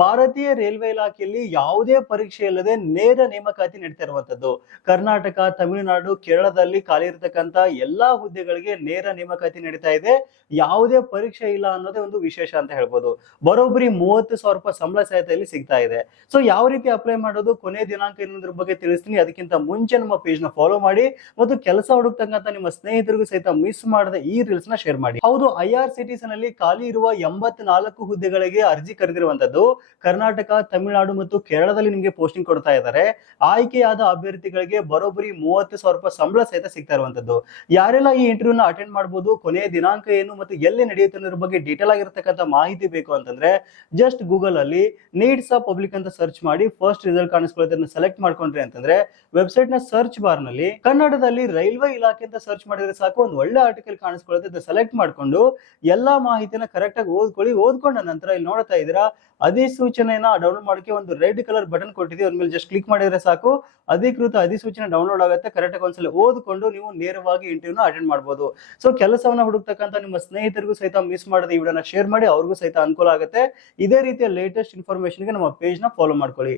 ಭಾರತೀಯ ರೈಲ್ವೆ ಇಲಾಖೆಯಲ್ಲಿ ಯಾವುದೇ ಪರೀಕ್ಷೆ ಇಲ್ಲದೆ ನೇರ ನೇಮಕಾತಿ ನಡೀತಾ ಇರುವಂತದ್ದು. ಕರ್ನಾಟಕ, ತಮಿಳುನಾಡು, ಕೇರಳದಲ್ಲಿ ಖಾಲಿ ಇರತಕ್ಕಂತ ಎಲ್ಲಾ ಹುದ್ದೆಗಳಿಗೆ ನೇರ ನೇಮಕಾತಿ ನಡೀತಾ ಇದೆ. ಯಾವುದೇ ಪರೀಕ್ಷೆ ಇಲ್ಲ ಅನ್ನೋದೇ ಒಂದು ವಿಶೇಷ ಅಂತ ಹೇಳ್ಬೋದು. ಬರೋಬ್ಬರಿ 30,000 ರೂಪಾಯಿ ಸಂಬಳ ಸಹಿತ ಇಲ್ಲಿ ಸಿಗ್ತಾ ಇದೆ. ಸೊ ಯಾವ ರೀತಿ ಅಪ್ಲೈ ಮಾಡೋದು, ಕೊನೆ ದಿನಾಂಕ ಏನೋದ್ರ ಬಗ್ಗೆ ತಿಳಿಸ್ತೀನಿ. ಅದಕ್ಕಿಂತ ಮುಂಚೆ ನಮ್ಮ ಪೇಜ್ ನ ಫಾಲೋ ಮಾಡಿ ಮತ್ತು ಕೆಲಸ ಹುಡುಕ್ತಕ್ಕಂತ ನಿಮ್ಮ ಸ್ನೇಹಿತರಿಗೂ ಸಹಿತ ಮಿಸ್ ಮಾಡದೆ ಈ ರೀಲ್ಸ್ ನ ಶೇರ್ ಮಾಡಿ. ಹೌದು, IRCTC ನಲ್ಲಿ ಖಾಲಿ ಇರುವ 84 ಹುದ್ದೆಗಳಿಗೆ ಅರ್ಜಿ ಕರೆದಿರುವಂತದ್ದು. ಕರ್ನಾಟಕ, ತಮಿಳುನಾಡು ಮತ್ತು ಕೇರಳದಲ್ಲಿ ನಿಮಗೆ ಪೋಸ್ಟಿಂಗ್ ಕೊಡ್ತಾ ಇದ್ದಾರೆ. ಆಯ್ಕೆಯಾದ ಅಭ್ಯರ್ಥಿಗಳಿಗೆ ಬರೋಬ್ಬರಿ 30,000 ರೂಪಾಯಿ ಸಂಬಳ ಸಹಿತ ಸಿಗ್ತಾ ಇರುವಂತದ್ದು. ಯಾರೆಲ್ಲ ಈ ಇಂಟರ್ವ್ಯೂ ನ ಅಟೆಂಡ್ ಮಾಡಬಹುದು, ಕೊನೆಯ ದಿನಾಂಕ ಏನು ಮತ್ತು ಎಲ್ಲಿ ನಡೆಯುತ್ತೆ ಅನ್ನೋದ್ರ ಬಗ್ಗೆ ಡೀಟೇಲ್ ಆಗಿರತಕ್ಕಂತ ಮಾಹಿತಿ ಬೇಕು ಅಂತಂದ್ರೆ ಜಸ್ಟ್ ಗೂಗಲ್ ಅಲ್ಲಿ ನೀಡ್ಸ್ ಆಫ್ ಪಬ್ಲಿಕ್ ಅಂತ ಸರ್ಚ್ ಮಾಡಿ ಫಸ್ಟ್ ರಿಸಲ್ಟ್ ಕಾಣಿಸ್ಕೊಳ್ಳುತ್ತೆ. ಅದನ್ನ ಸೆಲೆಕ್ಟ್ ಮಾಡ್ಕೊಂಡ್ರಿ ಅಂತಂದ್ರೆ ವೆಬ್ಸೈಟ್ ನ ಸರ್ಚ್ ಬಾರ್ ನಲ್ಲಿ ಕನ್ನಡದಲ್ಲಿ ರೈಲ್ವೆ ಇಲಾಖೆ ಅಂತ ಸರ್ಚ್ ಮಾಡಿದ್ರೆ ಸಾಕು, ಒಂದು ಒಳ್ಳೆ ಆರ್ಟಿಕಲ್ ಕಾಣಿಸ್ಕೊಳ್ಳುತ್ತೆ. ಅದನ್ನ ಸೆಲೆಕ್ಟ್ ಮಾಡ್ಕೊಂಡು ಎಲ್ಲಾ ಮಾಹಿತಿನ ಕರೆಕ್ಟ್ ಆಗಿ ಓದ್ಕೊಳ್ಳಿ. ಓದ್ಕೊಂಡ ನಂತರ ಇಲ್ಲಿ ನೋಡ್ತಾ ಇದ್ದೀರಾ ಅಧಿಸೂಚನೆಯನ್ನ ಡೌನ್ಲೋಡ್ ಮಾಡೋಕೆ ಒಂದು ರೆಡ್ ಕಲರ್ ಬಟನ್ ಕೊಟ್ಟಿದ್ದೀವಿ. ಅದ್ರ ಮೇಲೆ ಜಸ್ಟ್ ಕ್ಲಿಕ್ ಮಾಡಿದ್ರೆ ಸಾಕು, ಅಧಿಕೃತ ಅಧಿಸೂಚನೆ ಡೌನ್ಲೋಡ್ ಆಗುತ್ತೆ. ಕರೆಕ್ಟ್ ಆಗಿ ಒಂದ್ಸಲ ಓದ್ಕೊಂಡು ನೀವು ನೇರವಾಗಿ ಇಂಟರ್ವ್ಯೂ ನ ಅಟೆಂಡ್ ಮಾಡಬಹುದು. ಸೊ ಕೆಲಸವನ್ನ ಹುಡುಕ್ತಕ್ಕಂತ ನಿಮ್ಮ ಸ್ನೇಹಿತರಿಗೂ ಸಹಿತ ಮಿಸ್ ಮಾಡದೆ ಈ ವಿಡಿಯೋನ ಶೇರ್ ಮಾಡಿ, ಅವ್ರಿಗೂ ಸಹಿತ ಅನುಕೂಲ ಆಗುತ್ತೆ. ಇದೇ ರೀತಿಯ ಲೇಟೆಸ್ಟ್ ಇನ್ಫಾರ್ಮೇಶನ್ ಗೆ ನಮ್ಮ ಪೇಜ್ ನ ಫಾಲೋ ಮಾಡ್ಕೊಳ್ಳಿ.